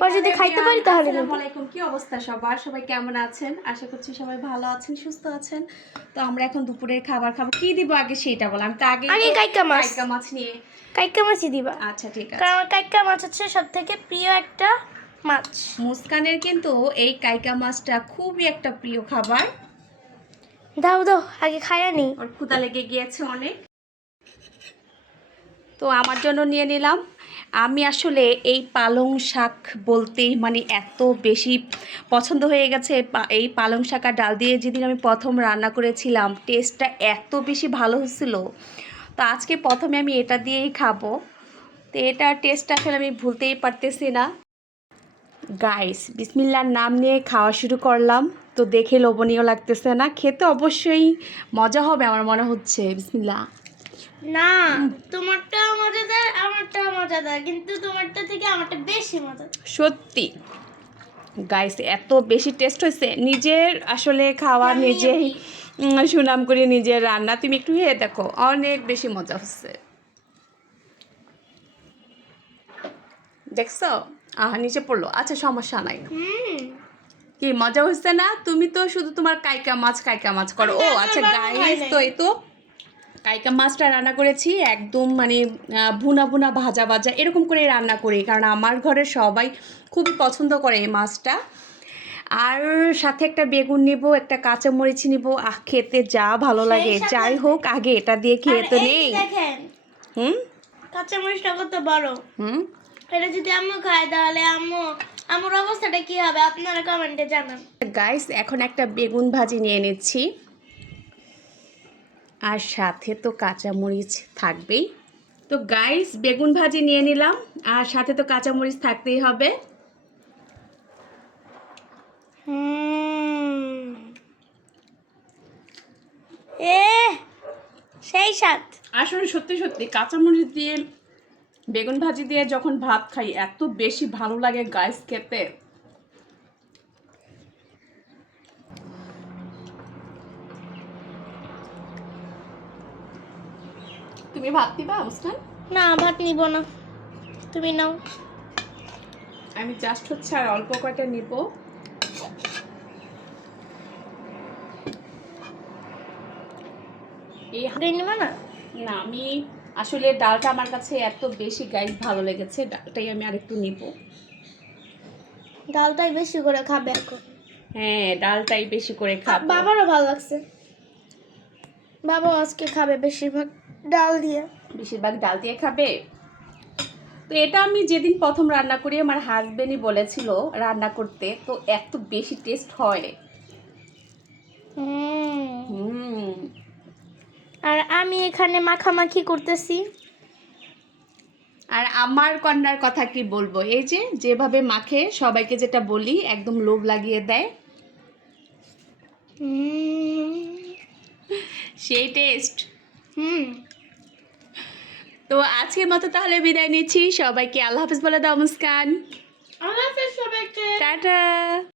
পরে যদি খাইতে পারি তাহলে আসসালামু আলাইকুম কি অবস্থা সবার? সবাই কেমন আছেন? আশা করছি সবাই ভালো আছেন সুস্থ আছেন। তো আমরা এখন দুপুরের খাবার খাব। কি দিব আগে সেটা তো আগে আগে কাইকা মাছ। কাইকা মাছ নিয়ে কাইকা মাছই দিবা। আচ্ছা ঠিক আছে। কারণ কাইকা মাছ হচ্ছে সব থেকে প্রিয় একটা মাছ। মুস্কানের কিন্তু এই কাইকা মাছটা খুবই একটা প্রিয় খাবার। দাও দাও আগে খায়া নি ওর ক্ষুদা লেগে গিয়েছে অনেক। তো আমার জন্য নিয়ে নিলাম। আমি আসলে এই পালং শাক বলতেই মানে এত বেশি পছন্দ হয়ে গেছে। এই পালং শাক আর ডাল দিয়ে যেদিন আমি প্রথম রান্না করেছিলাম টেস্টটা এত বেশি ভালো হয়েছিল তো আজকে প্রথমে আমি এটা দিয়েই খাব। তো এটা টেস্ট আসলে আমি ভুলতেই পারতেছি না। গাইস বিসমিল্লার নাম নিয়ে খাওয়া শুরু করলাম। তো দেখে লোভনীয় লাগতেছে না। খেতে অবশ্যই মজা হবে, আমার মনে হচ্ছে। বিসমিল্লা না তোমারটা মজাদার আমারটা মজাদার কিন্তু তোমারটা থেকে আমারটা বেশি মজা সত্যি। গাইস এত বেশি টেস্ট হয়েছে। নিজের আসলে খাওয়া নিজেই সুনাম করে নিজের রান্না। তুমি একটু খেয়ে দেখো অনেক বেশি মজা হচ্ছে। দেখছ? আহা নিচে পড়ল। আচ্ছা সমস্যা নাই। কি মজা হচ্ছে না? তুমি তো শুধু তোমার কাইকা মাছ কাইকা মাছ করো। ও আচ্ছা গাইস তো এই তো কাইকা মাছটা রান্না করেছি একদম মানে ভুনা ভুনা ভাজা ভাজা এরকম করে রান্না করি। কারণ আমার ঘরে সবাই খুবই পছন্দ করে এই মাছটা। আর সাথে একটা বেগুন নিব একটা কাঁচামরিচ নিব। আহ খেতে যা ভালো লাগে। যাই হোক আগে এটা দিয়ে খেয়ে তো নেই। হুম? কাঁচা মরিচটা কত বড়। হুম? এটা যদি আম্মু খায় তাহলে আম্মু আমার অবস্থাটা কি হবে? আপনারা কমেন্টে জানান। গাইস এখন একটা বেগুন ভাজি নিয়ে নিচ্ছি আর সাথে তো কাঁচামরিচ থাকবেই। তো গাইস বেগুন ভাজি নিয়ে নিলাম আর সাথে তো কাঁচামরিচ থাকতেই হবে। এ সেই স্বাদ। আসলে সত্যি সত্যি কাঁচামরিচ দিয়ে বেগুন ভাজি দিয়ে যখন ভাত খাই এত বেশি ভালো লাগে গাইস খেতে। তুমি ভাত দিবা মুস্কান না ভাত নিব না। তুমি নাও। আমি জাস্ট হচ্ছে আর অল্প কয়টা নিব। এই নিব না? না আমি আসলে ডালটা আমার কাছে এত বেশি গাইস ভালো লেগেছে ডালটাই আমি আরেকটু নিব। ডালটাই বেশি করে খাবে এখন। হ্যাঁ ডালটাই বেশি করে খাব। বাবারও ভালো লাগছে। বাবা আজকে খাবে বেশিরভাগ। ডাল দিয়ে। বেশিরভাগ ডাল দিয়ে খাবে। তো এটা আমি যেদিন প্রথম রান্না করি আমার হাজবেন্ডই বলেছিল রান্না করতে তো এত বেশি টেস্ট হয়। আর আমি এখানে মাখামাখি করতেছি। আর আমার কন্যার কথা কি বলব? এই যে যেভাবে মাখে সবাইকে যেটা বলি একদম লোভ লাগিয়ে দেয়। সেই টেস্ট হুম। তো আজকের মতো তাহলে বিদায় নিচ্ছি। সবাইকে আল্লাহ হাফিজ বলে দাও মুস্কান। টাটা।